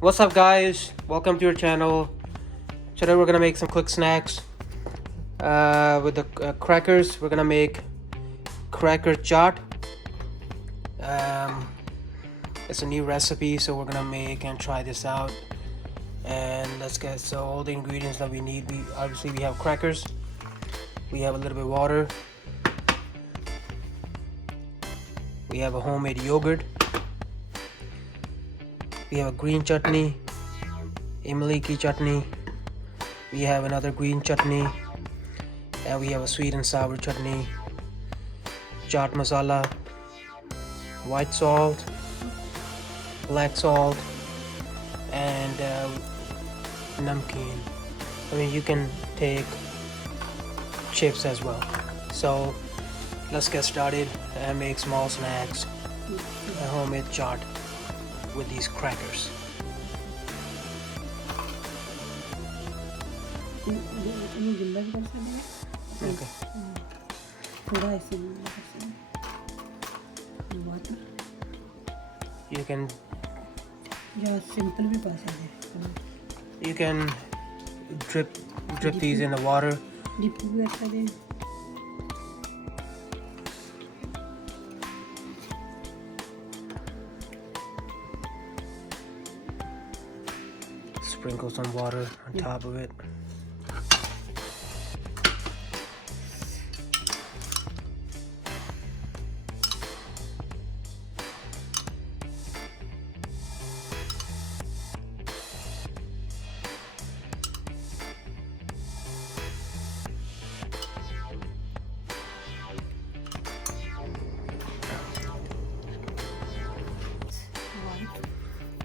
What's up, guys? Welcome to your channel. Today we're gonna make some quick snacks with the crackers. We're gonna make cracker chaat. It's a new recipe, so we're gonna make and try this out. And let's get so all the ingredients that we need. We have crackers. We have a little bit of water. We have a homemade yogurt. We have a green chutney, imli ki chutney. We have another green chutney, and we have a sweet and sour chutney, chaat masala, white salt, black salt, and namkeen. I mean, you can take chips as well. So let's get started and make small snacks, a homemade chaat with these crackers. Okay. You can drip these in the water. Sprinkle some water on top of it.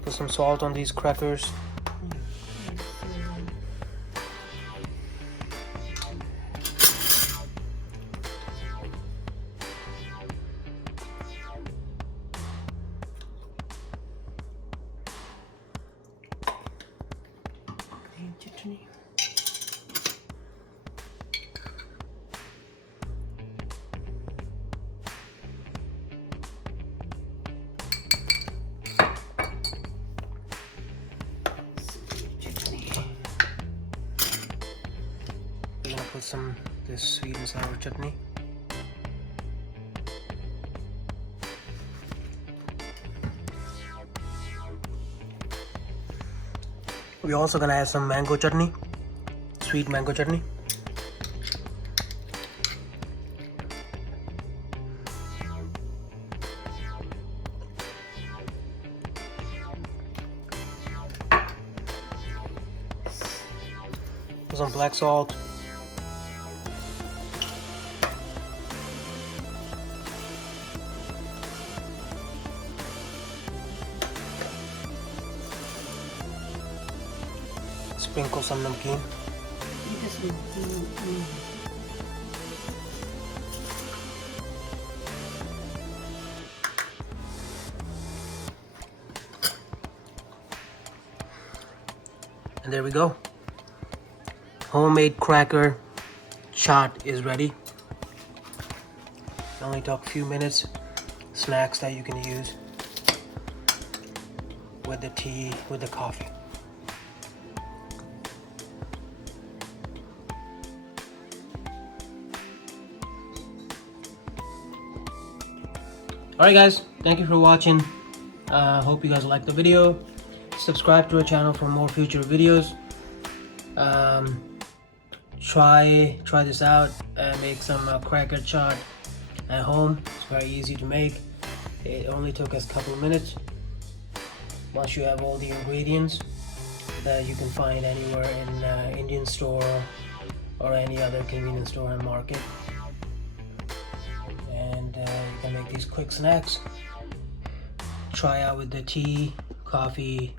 Put some salt on these crackers. Chutney. We're gonna put this sweet and sour chutney. We're also gonna add some mango chutney, sweet mango chutney. Put some black salt. Sprinkle some namkeen. And there we go. Homemade cracker chaat is ready. It only took a few minutes. Snacks that you can use with the tea, with the coffee. Alright guys, thank you for watching. Hope you guys liked the video. Subscribe to our channel for more future videos. Try this out and make some cracker chaat at home. It's very easy to make. It only took us a couple of minutes. Once you have all the ingredients that you can find anywhere in Indian store or any other convenience store and market. You can make these quick snacks. Try out with the tea, coffee,